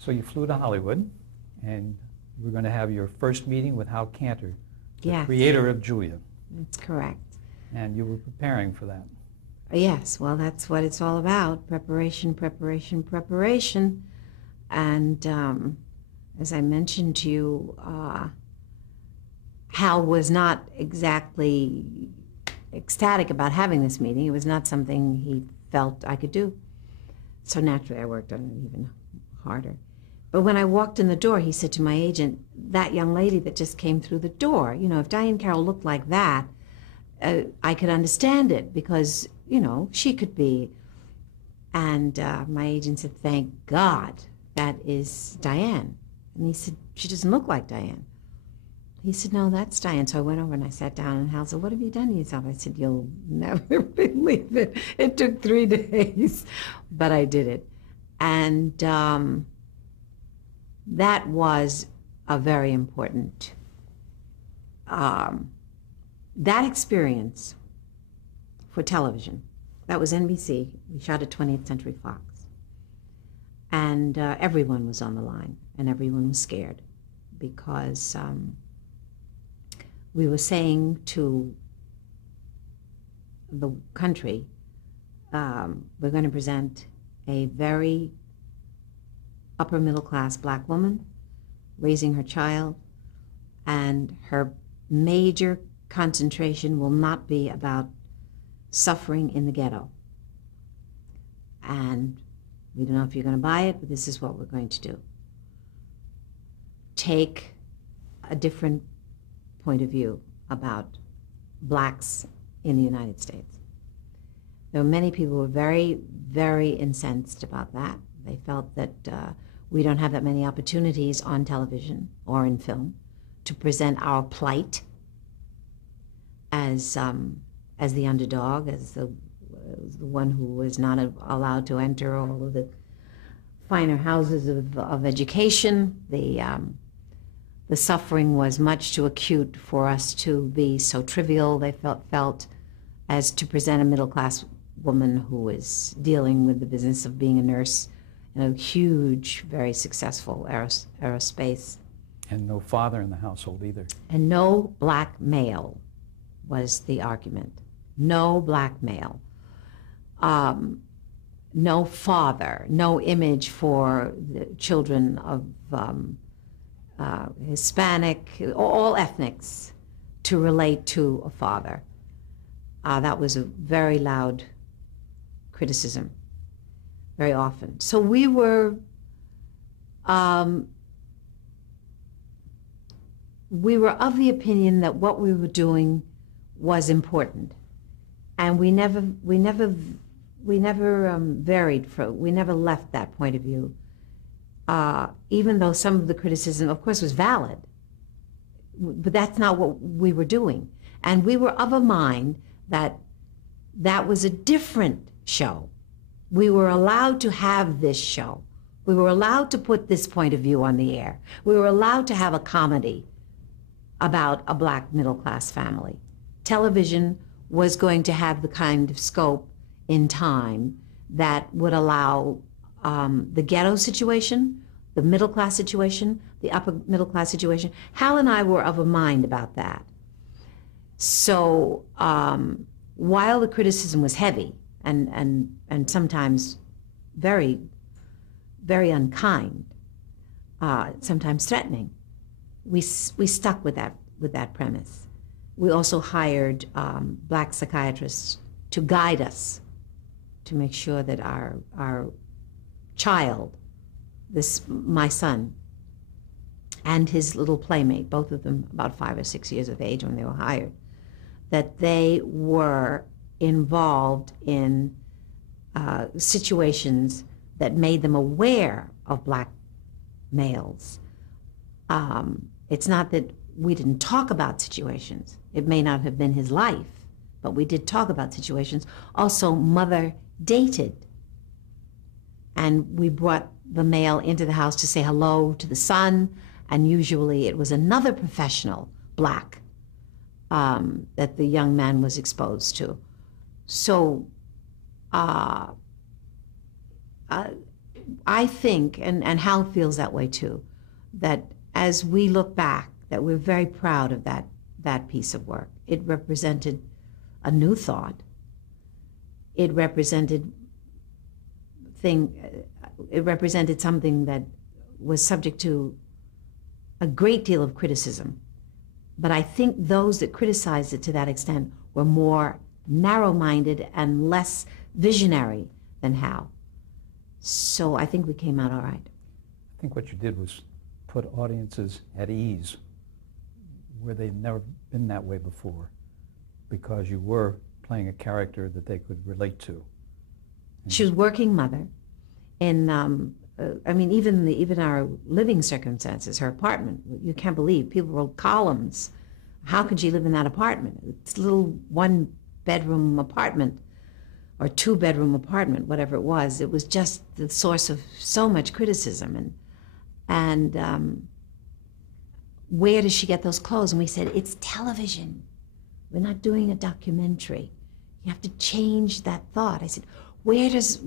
So you flew to Hollywood, and you were going to have your first meeting with Hal Cantor, the Yes. creator of Julia. That's correct. And you were preparing for that. Yes, well, that's what it's all about, preparation, preparation, preparation. And as I mentioned to you, Hal was not exactly ecstatic about having this meeting. It was not something he felt I could do. So naturally, I worked on it even harder. But when I walked in the door, he said to my agent, that young lady that just came through the door, you know, if Diahann Carroll looked like that, I could understand it because, you know, she could be. And my agent said, thank God that is Diahann. And he said, she doesn't look like Diahann. He said, no, that's Diahann. So I went over and I sat down, and Hal said, what have you done to yourself? I said, you'll never believe it. It took 3 days, but I did it. And that was a very important, that experience for television. That was NBC. We shot at 20th Century Fox. And everyone was on the line, and everyone was scared because we were saying to the country, we're going to present a very upper middle class black woman raising her child, and her major concentration will not be about suffering in the ghetto. And we don't know if you're going to buy it, but this is what we're going to do. Take a different point of view about blacks in the United States. There were many people who were very, very incensed about that. They felt that we don't have that many opportunities on television or in film to present our plight as the underdog, as the one who was not allowed to enter all of the finer houses of education. The suffering was much too acute for us to be so trivial, they felt, as to present a middle-class woman who was dealing with the business of being a nurse in a huge, very successful aerospace. And no father in the household either. And no black male was the argument. No black male. No father, no image for the children of Hispanic, all ethnics, to relate to a father. That was a very loud criticism, very often. So we were of the opinion that what we were doing was important, and we never left that point of view, even though some of the criticism, of course, was valid. But that's not what we were doing. And we were of a mind that that was a different show. We were allowed to have this show. We were allowed to put this point of view on the air. We were allowed to have a comedy about a black middle-class family. Television was going to have the kind of scope in time that would allow the ghetto situation, the middle-class situation, the upper middle-class situation. Hal and I were of a mind about that. So while the criticism was heavy and sometimes very, very unkind, sometimes threatening, we stuck with that premise. We also hired black psychiatrists to guide us, to make sure that our child, my son, and his little playmate, both of them about 5 or 6 years of age when they were hired, that they were involved in situations that made them aware of black males. It's not that we didn't talk about situations. It may not have been his life, but we did talk about situations. Also, mother dated. And we brought the male into the house to say hello to the son, and usually it was another professional, black, that the young man was exposed to. So I think, and Hal feels that way too, that as we look back, that we're very proud of that piece of work. It represented a new thought. It represented something that was subject to a great deal of criticism. But I think those that criticized it to that extent were more narrow-minded and less visionary than Hal. So I think we came out all right. I think what you did was put audiences at ease where they've never been that way before, because you were playing a character that they could relate to. And she was working mother, and I mean, even our living circumstances, her apartment, you can't believe, people wrote columns. How could she live in that apartment? It's a little one-bedroom apartment, or two-bedroom apartment, whatever it was. It was just the source of so much criticism. And where does she get those clothes? And we said, it's television. We're not doing a documentary. You have to change that thought. I said, where does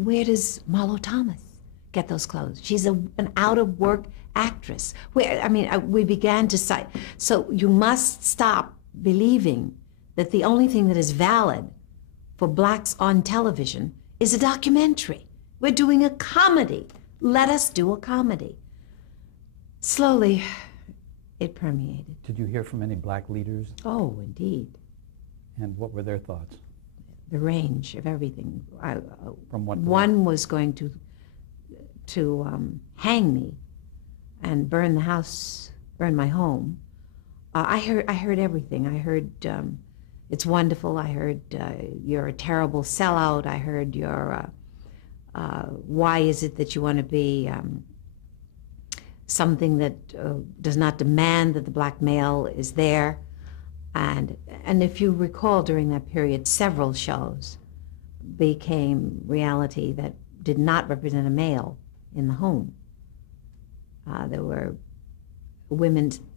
Marlo Thomas get those clothes? She's an out-of-work actress. We began to cite. So you must stop believing that the only thing that is valid for blacks on television is a documentary. We're doing a comedy. Let us do a comedy. Slowly, it permeated. did you hear from any black leaders? Oh, indeed. And what were their thoughts? The range of everything. From what to One was going to hang me and burn the house, burn my home. I heard everything. I heard it's wonderful. I heard you're a terrible sellout. I heard why is it that you want to be something that does not demand that the black male is there. And if you recall, during that period, several shows became reality that did not represent a male in the home. There were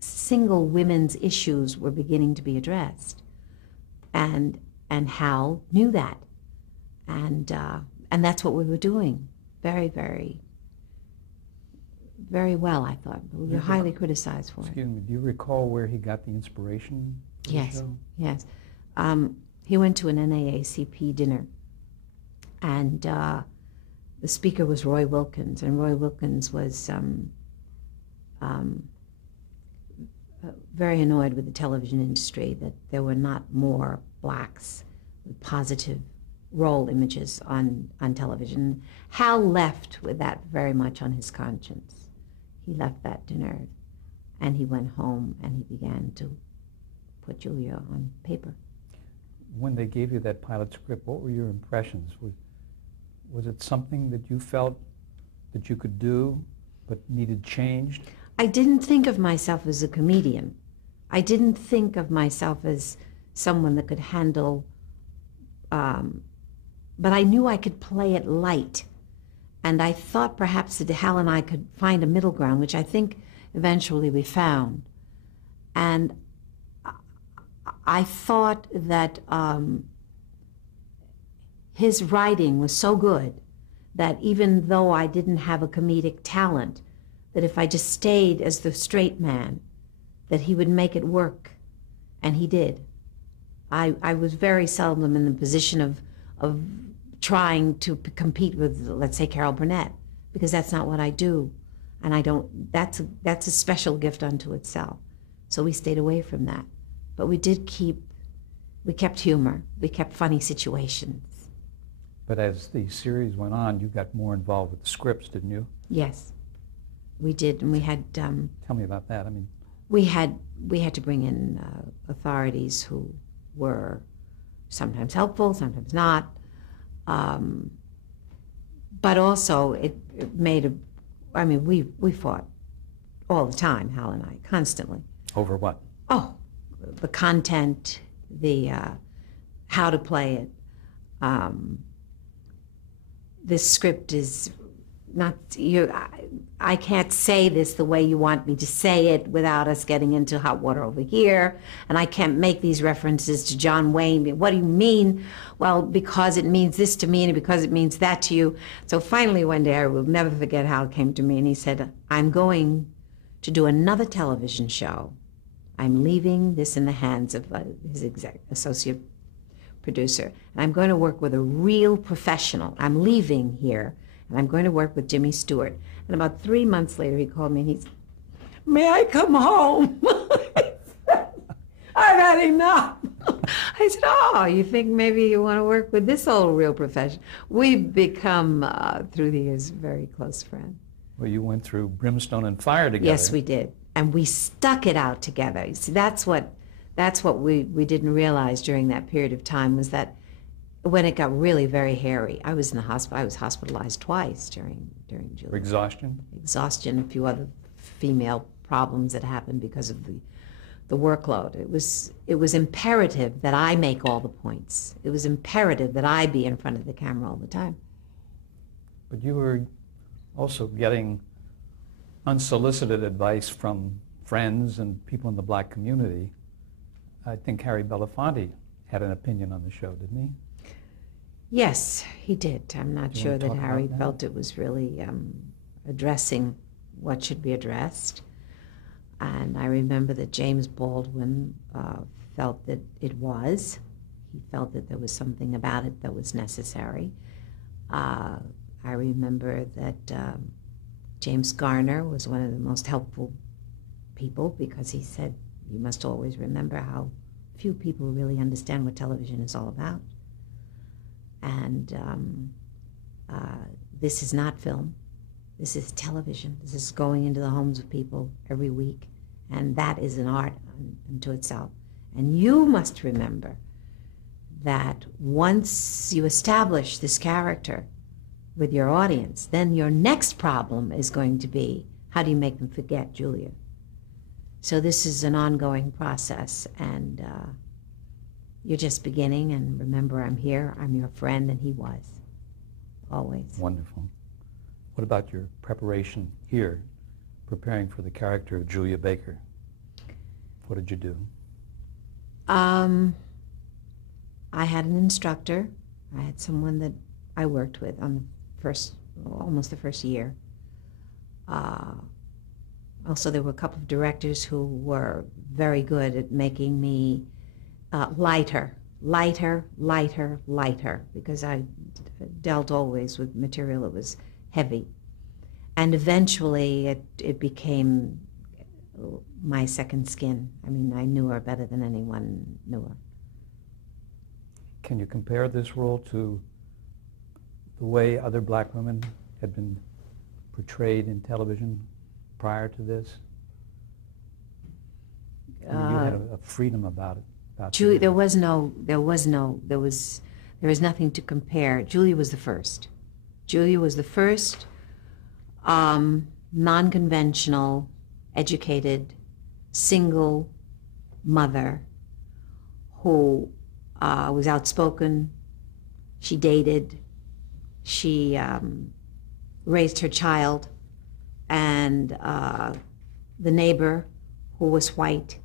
single women's issues were beginning to be addressed, and Hal knew that, and that's what we were doing, very, very, very well. I thought, but we were highly criticized for it. Excuse me. Do you recall where he got the inspiration? Yes, yes. He went to an NAACP dinner, and the speaker was Roy Wilkins, and Roy Wilkins was very annoyed with the television industry, that there were not more blacks with positive role images on television. Hal left with that very much on his conscience. He left that dinner, and he went home, and he began to put Julia on paper. When they gave you that pilot script, what were your impressions? Was it something that you felt that you could do but needed changed? I didn't think of myself as a comedian. I didn't think of myself as someone that could handle, but I knew I could play it light. And I thought perhaps that Hal and I could find a middle ground, which I think eventually we found. And I thought that his writing was so good that even though I didn't have a comedic talent, that if I just stayed as the straight man, that he would make it work. And he did. I was very seldom in the position of trying to compete with, let's say, Carol Burnett, because that's not what I do. And I don't, that's a special gift unto itself. So we stayed away from that. But we kept humor. We kept funny situations. But as the series went on, you got more involved with the scripts, didn't you? Yes, we did. And we had... Tell me about that. I mean, we had to bring in authorities who were sometimes helpful, sometimes not. But also it made we fought all the time, Hal and I, constantly. over what? Oh, the content, the how to play it. This script is not I can't say this the way you want me to say it without us getting into hot water over here, and I can't make these references to John Wayne. What do you mean? Well, because it means this to me and because it means that to you. So finally one day, I will never forget how it came to me, and he said, I'm going to do another television show. I'm leaving this in the hands of his associate producer, and I'm going to work with a real professional. I'm leaving here, and I'm going to work with Jimmy Stewart. And about 3 months later, he called me and he's, may I come home? I've had enough. I said, oh, you think maybe you want to work with this old real professional? We've become, through the years, very close friends. Well, you went through brimstone and fire together. Yes, we did. And we stuck it out together. You see, that's what we didn't realize during that period of time, was that when it got really very hairy, I was in the hospital. I was hospitalized twice during Julia. For exhaustion? Exhaustion, a few other female problems that happened because of the workload. It was imperative that I make all the points. It was imperative that I be in front of the camera all the time. But you were also getting unsolicited advice from friends and people in the black community. I think Harry Belafonte had an opinion on the show, didn't he? Yes, he did. I'm not sure that Harry felt it was really addressing what should be addressed. And I remember that James Baldwin felt that it was. He felt that there was something about it that was necessary. I remember that James Garner was one of the most helpful people, because he said, you must always remember how few people really understand what television is all about. And this is not film. This is television. This is going into the homes of people every week. And that is an art unto itself. And you must remember that once you establish this character with your audience, then your next problem is going to be, how do you make them forget Julia? So this is an ongoing process, and you're just beginning, and remember, I'm here, I'm your friend, and he was, always. Wonderful. What about your preparation here, preparing for the character of Julia Baker? What did you do? I had an instructor. I had someone that I worked with on the almost the first year. Also, there were a couple of directors who were very good at making me lighter, because I dealt always with material that was heavy. And eventually it became my second skin. I mean, I knew her better than anyone knew her. Can you compare this role to the way other black women had been portrayed in television prior to this? I mean, you had a freedom about it. Julia, there was nothing to compare. Julia was the first. Julia was the first non-conventional, educated, single mother who was outspoken. She dated. She raised her child, and the neighbor, who was white,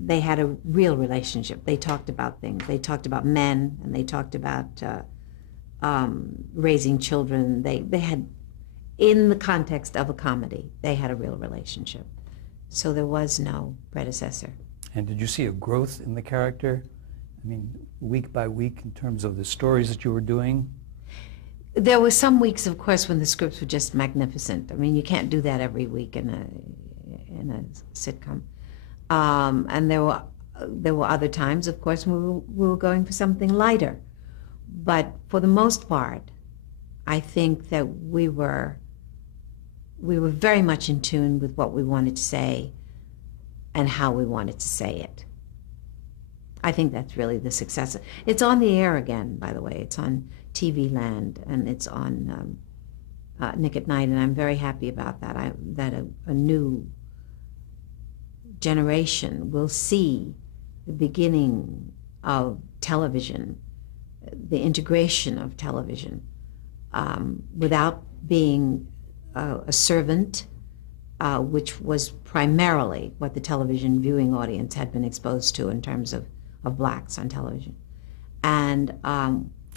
they had a real relationship. They talked about things. They talked about men, and they talked about raising children. They had, in the context of a comedy, they had a real relationship. So there was no predecessor. And did you see a growth in the character? I mean, week by week, in terms of the stories that you were doing? There were some weeks, of course, when the scripts were just magnificent. I mean, you can't do that every week in a sitcom. And there were other times, of course, when we were going for something lighter. But for the most part, I think that we were very much in tune with what we wanted to say and how we wanted to say it. I think that's really the success. It's on the air again, by the way. It's on TV Land, and it's on Nick at Night, and I'm very happy about that. That a new generation will see the beginning of television, the integration of television, without being a servant, which was primarily what the television viewing audience had been exposed to in terms of blacks on television. And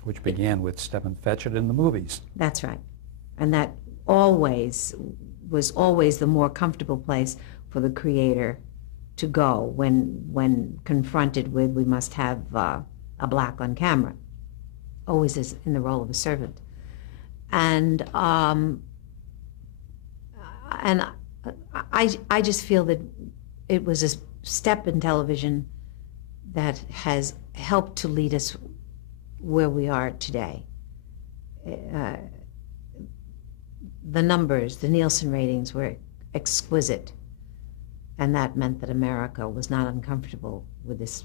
which began with Stephen Fetchit in the movies. that's right. And that always was always the more comfortable place for the creator to go when confronted with, we must have a black on camera, always as in the role of a servant. And I just feel that it was a step in television that has helped to lead us where we are today. The numbers, the Nielsen ratings were exquisite, and that meant that America was not uncomfortable with this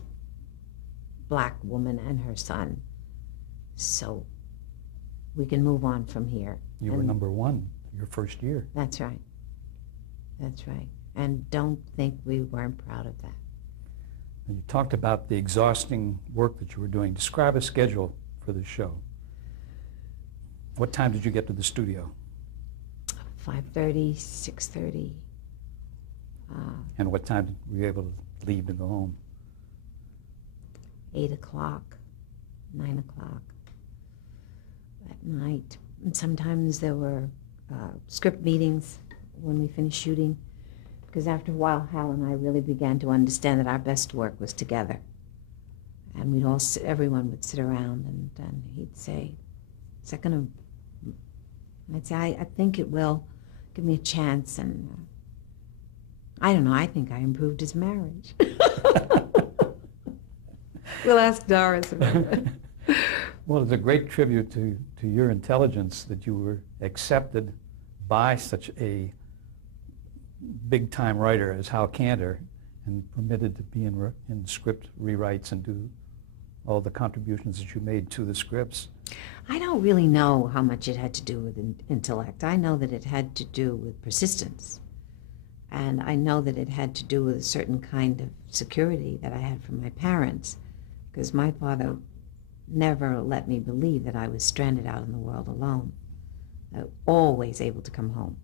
black woman and her son. So we can move on from here. You were #1 your first year. That's right. That's right. And don't think we weren't proud of that. And you talked about the exhausting work that you were doing. Describe a schedule for the show. What time did you get to the studio? 5:30, 6:30. And what time were you able to leave to go home? 8 o'clock, 9 o'clock at night. And sometimes there were script meetings when we finished shooting, because after a while Hal and I really began to understand that our best work was together. And we'd all sit, everyone would sit around, and he'd say, "Is that going to..." I'd say, I think it will. Give me a chance. And I don't know, I think I improved his marriage. We'll ask Doris about it. Well, it's a great tribute to your intelligence that you were accepted by such a big-time writer as Hal Kanter and permitted to be in script rewrites and do all the contributions that you made to the scripts. I don't really know how much it had to do with intellect. I know that it had to do with persistence. And I know that it had to do with a certain kind of security that I had from my parents, because my father never let me believe that I was stranded out in the world alone. I was always able to come home.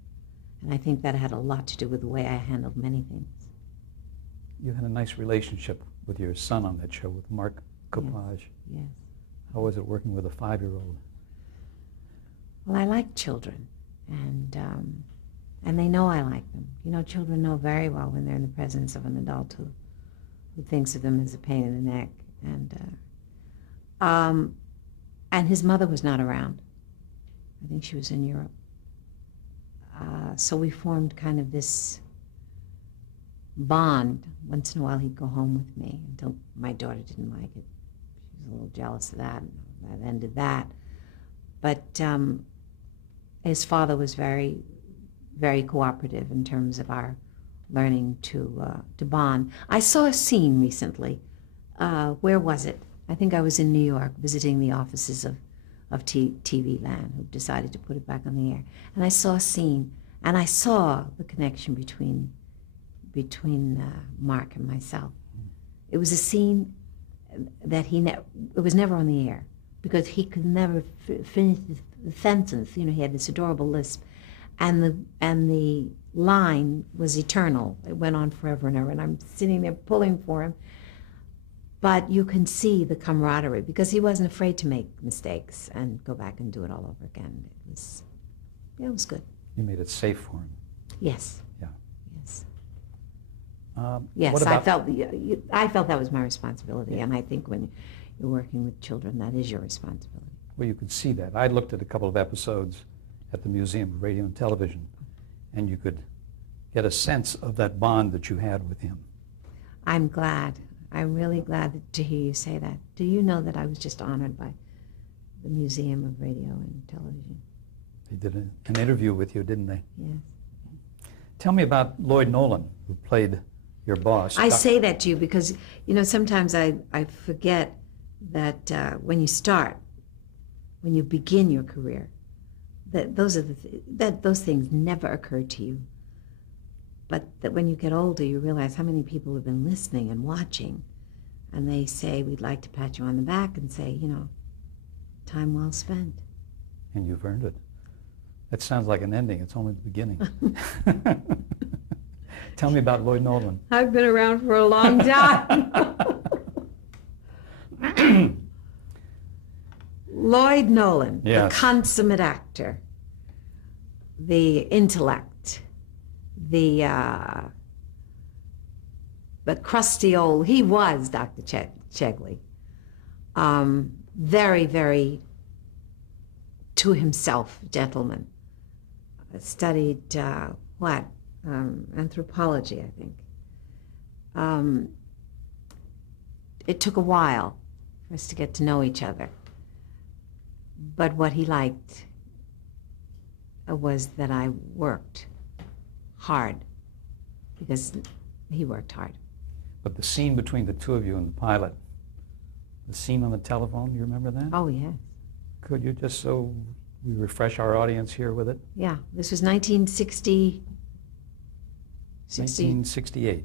And I think that had a lot to do with the way I handled many things. You had a nice relationship with your son on that show, with Mark Kopach. Yes. How was it working with a 5-year-old? Well, I like children, and they know I like them. You know, children know very well when they're in the presence of an adult who thinks of them as a pain in the neck. And his mother was not around. I think she was in Europe. So we formed kind of this bond. Once in a while he'd go home with me, until my daughter didn't like it. She was a little jealous of that, and that ended that. But his father was very, very cooperative in terms of our learning to bond. I saw a scene recently. Where was it? I think I was in New York visiting the offices of TV Land, who decided to put it back on the air. And I saw a scene, and I saw the connection between Mark and myself. It was a scene that it was never on the air, because he could never finish the sentence. You know, he had this adorable lisp, and the line was eternal. It went on forever and ever, and I'm sitting there pulling for him. But you can see the camaraderie, because he wasn't afraid to make mistakes and go back and do it all over again. It was good. You made it safe for him. Yes. Yeah. Yes. Yes, I felt that was my responsibility, and I think when you're working with children, that is your responsibility. Well, you could see that. I looked at a couple of episodes at the Museum of Radio and Television, and you could get a sense of that bond that you had with him. I'm glad. I'm really glad to hear you say that. Do you know that I was just honored by the Museum of Radio and Television? They did an interview with you, didn't they? Yes. Tell me about Lloyd Nolan, who played your boss. I say that to you because, you know, sometimes I forget that when you start, when you begin your career, that those things never occur to you. But that when you get older, you realize how many people have been listening and watching, and they say, we'd like to pat you on the back and say, you know, time well spent. And you've earned it. That sounds like an ending. It's only the beginning. Tell me about Lloyd Nolan. I've been around for a long time. Lloyd Nolan, Yes. the consummate actor, the intellect, the crusty old, he was Dr. Chegley. Very, very to himself gentleman. Studied anthropology, I think. It took a while for us to get to know each other. But what he liked was that I worked hard, because he worked hard. But the scene between the two of you in the pilot, the scene on the telephone, you remember that? Oh, yes. Could you, just so we refresh our audience here with it? Yeah, this was 1960. 1968.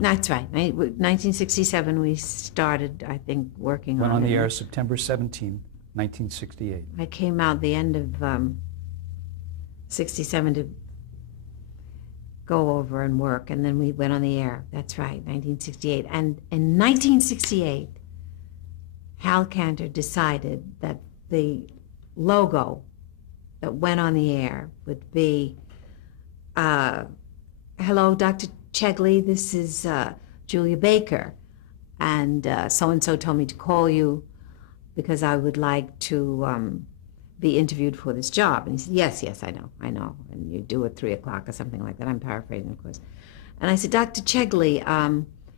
That's right. 1967 we started, I think, working on it. Went on the air September 17, 1968. I came out the end of 67 to go over and work, and then we went on the air. That's right, 1968. And in 1968, Hal Cantor decided that the logo that went on the air would be, hello, Dr. Chegley, this is Julia Baker, and so-and-so told me to call you because I would like to be interviewed for this job. And he said, yes, I know, and you do it 3 o'clock or something like that. I'm paraphrasing, of course. And I said, Dr. Chegley,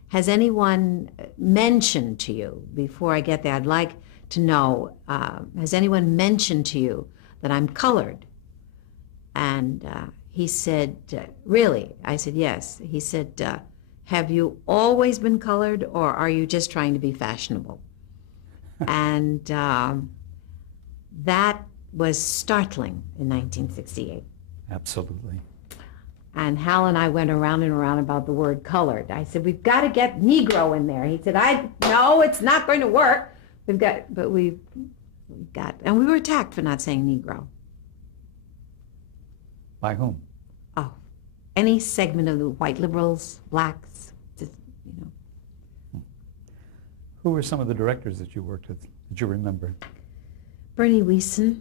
has anyone mentioned to you, before I get there, I'd like to know, has anyone mentioned to you that I'm colored? And he said, really? I said, yes. He said, have you always been colored, or are you just trying to be fashionable? And that was startling in 1968. Absolutely. And Hal and I went around and around about the word colored. I said, we've got to get Negro in there. He said, no, it's not going to work. And we were attacked for not saying Negro. By whom? Oh, any segment of the white liberals, blacks, just, Who were some of the directors that you worked with, that you remember? Bernie Wiesen.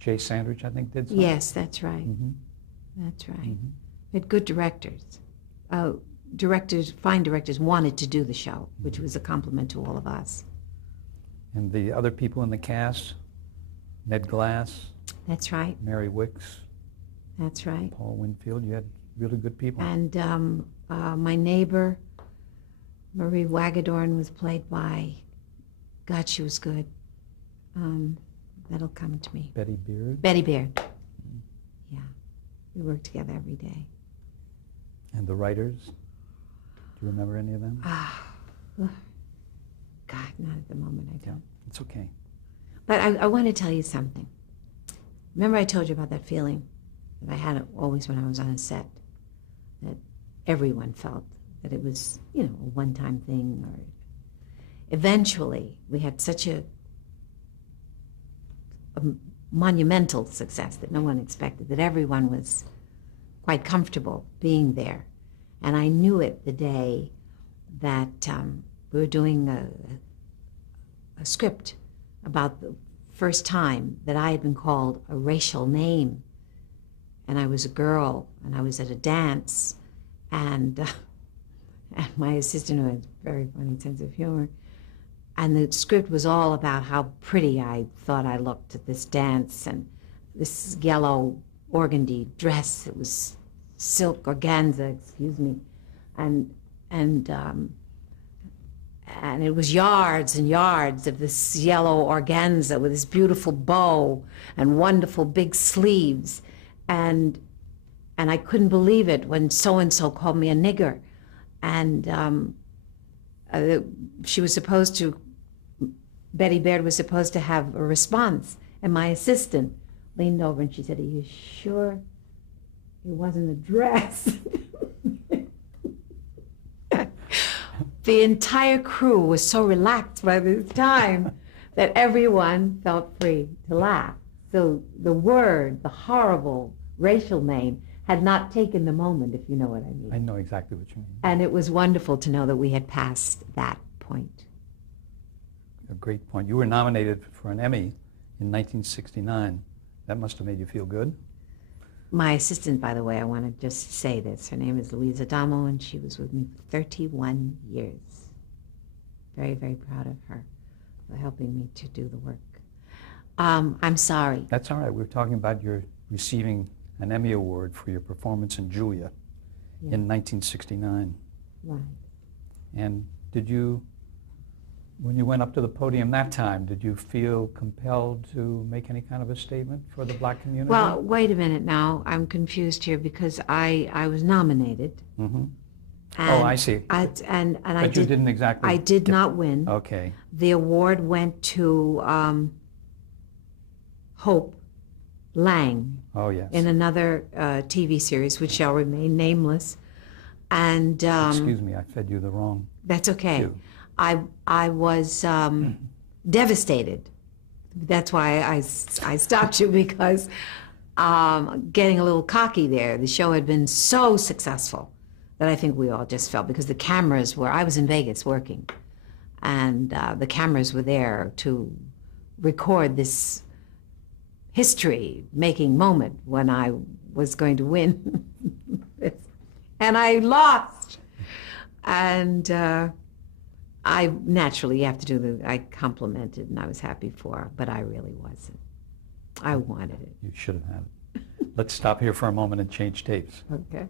Jay Sandridge, I think, did some? Yes, that's right. Mm-hmm. That's right. Mm-hmm. We had good directors. Fine directors wanted to do the show, which was a compliment to all of us. And the other people in the cast, Ned Glass, That's right. Mary Wicks, That's right. Paul Winfield, you had really good people. And my neighbor, Marie Wagadorn, was played by, God, she was good. That'll come to me. Betty Beard. Betty Beard. Yeah. We worked together every day. And the writers, do you remember any of them? God, not at the moment, I don't. It's okay. But I want to tell you something. Remember I told you about that feeling that I had always when I was on a set, that everyone felt that it was, a one-time thing, or eventually we had such a monumental success that no one expected, that everyone was quite comfortable being there. And I knew it the day that we were doing a script about the first time that I had been called a racial name. And I was a girl, and I was at a dance, and my assistant, who had a very funny sense of humor, and the script was all about how pretty I thought I looked at this dance, and this yellow organdy dress. It was silk organza, excuse me, and it was yards and yards of this yellow organza with this beautiful bow and wonderful big sleeves, and I couldn't believe it when so-and-so called me a nigger, and she was supposed to, Betty Baird was supposed to have a response, and my assistant leaned over and she said, "Are you sure it wasn't a dress?" the entire crew was so relaxed by this time that everyone felt free to laugh. So the word, the horrible racial name, had not taken the moment, if you know what I mean. I know exactly what you mean. And it was wonderful to know that we had passed that point. A great point. You were nominated for an Emmy in 1969. That must have made you feel good. My assistant, by the way, I want to just say this. Her name is Louise Adamo, and she was with me for 31 years. Very, very proud of her for helping me to do the work. I'm sorry. That's all right. We were talking about your receiving an Emmy Award for your performance in Julia in 1969. Right. And did you, when you went up to the podium that time, did you feel compelled to make any kind of a statement for the black community? Well, wait a minute now. I'm confused here because I was nominated. Mm-hmm. And oh, I see. But you didn't exactly. I did not win. Okay. The award went to Hope Lang. Oh, yes. In another TV series, which shall remain nameless. And excuse me, I fed you the wrong. That's okay. cue. I was devastated. That's why I stopped you, because getting a little cocky there. The show had been so successful that I think we all just felt, because the cameras were, I was in Vegas working, and the cameras were there to record this history-making moment when I was going to win. And I lost. And I naturally, you have to do I complimented and I was happy for her, but I really wasn't. I wanted it. You should have had it. Let's stop here for a moment and change tapes. Okay.